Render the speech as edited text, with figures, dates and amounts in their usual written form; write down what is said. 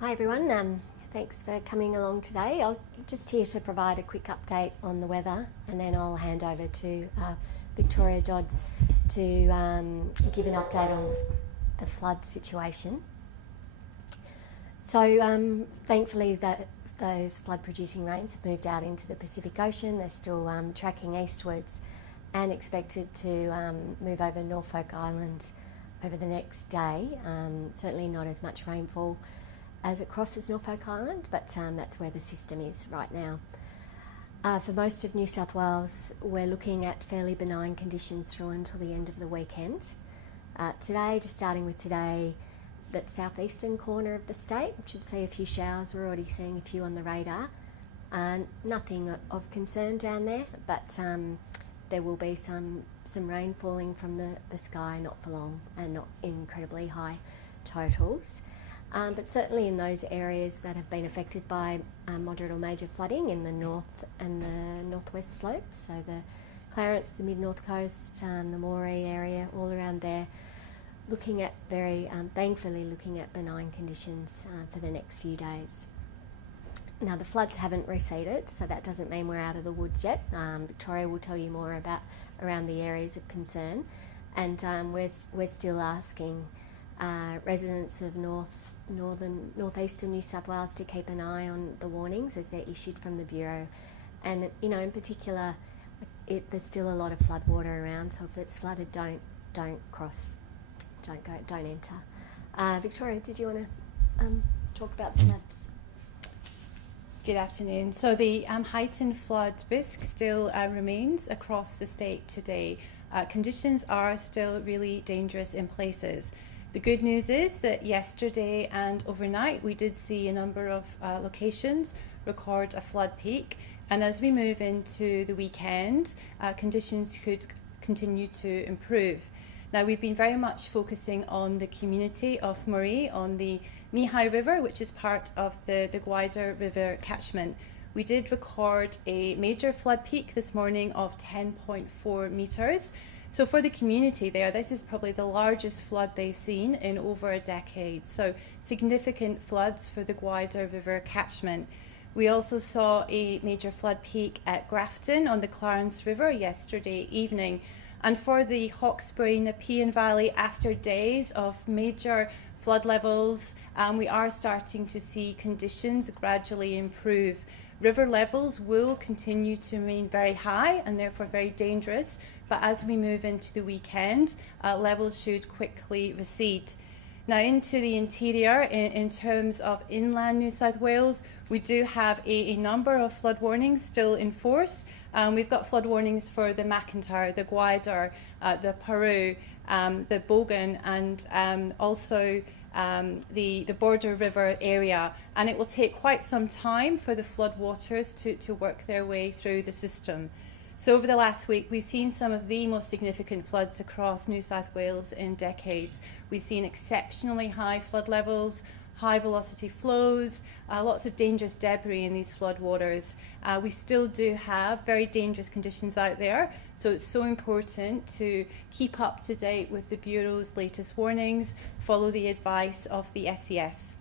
Hi everyone, thanks for coming along today. I'm just here to provide a quick update on the weather, and then I'll hand over to Victoria Dodds to give an update on the flood situation. So thankfully those flood producing rains have moved out into the Pacific Ocean. They're still tracking eastwards and expected to move over Norfolk Island over the next day. Certainly not as much rainfall as it crosses Norfolk Island, but that's where the system is right now. For most of New South Wales, we're looking at fairly benign conditions through until the end of the weekend. Today, just starting with today, that southeastern corner of the state should see a few showers. We're already seeing a few on the radar. Nothing of concern down there, but there will be some rain falling from the sky, not for long, and not incredibly high totals. But certainly in those areas that have been affected by moderate or major flooding in the north and the northwest slopes, so the Clarence, the mid-north coast, the Moree area, all around there, looking at thankfully looking at benign conditions for the next few days. Now the floods haven't receded, so that doesn't mean we're out of the woods yet. Victoria will tell you more about around the areas of concern, and we're still asking residents of northeastern New South Wales to keep an eye on the warnings as they're issued from the Bureau, and in particular, there's still a lot of flood water around. So if it's flooded, don't cross, don't enter. Victoria, did you want to talk about the floods? Good afternoon. So the heightened flood risk still remains across the state today. Conditions are still really dangerous in places. The good news is that yesterday and overnight we did see a number of locations record a flood peak, and as we move into the weekend, conditions could continue to improve. Now we've been very much focusing on the community of Moree, on the Mihai River, which is part of the Gwydir River catchment. We did record a major flood peak this morning of 10.4 metres. So for the community there, this is probably the largest flood they've seen in over a decade. So significant floods for the Gwydir River catchment. We also saw a major flood peak at Grafton on the Clarence River yesterday evening. And for the Hawkesbury Nepean Valley, after days of major flood levels, we are starting to see conditions gradually improve. River levels will continue to remain very high and therefore very dangerous, but as we move into the weekend, levels should quickly recede. Now into the interior, in terms of inland New South Wales, we do have a number of flood warnings still in force. We've got flood warnings for the McIntyre, the Gwydir, the Paroo, the Bogan, and also the Border River area, and it will take quite some time for the floodwaters to work their way through the system. So over the last week, we've seen some of the most significant floods across New South Wales in decades. We've seen exceptionally high flood levels, high velocity flows, lots of dangerous debris in these floodwaters. We still do have very dangerous conditions out there, so it's so important to keep up to date with the Bureau's latest warnings, follow the advice of the SES.